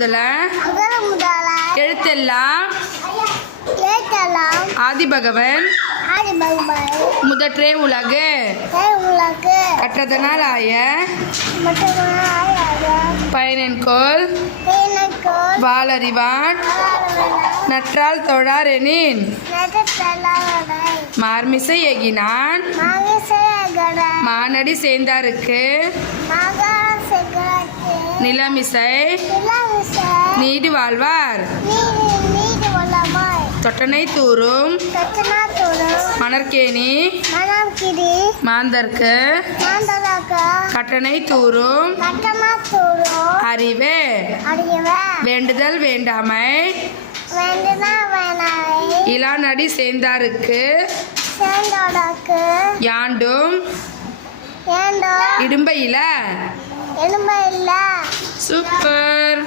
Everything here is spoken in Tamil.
முதல எழுத்தெல்லாம் ஆதிபகவன் முதற்றே உலகு கற்றதனால் ஆய பயனென்கோள் வாளறிவான் நற்றால் தொழாரெனின் மார்மிசை எகினான் மானடி சேர்ந்தாருக்கு நிலமிசை நீடு வாழ்வார் தொட்டனை தூரும் மணற்கேணி மாந்தர்க்கு கட்டணை தூரும் அறிவே வேண்டுதல் வேண்டாமை இளாநடி சேர்ந்தாருக்கு யாண்டும் இடும்பையில சூப்பர்.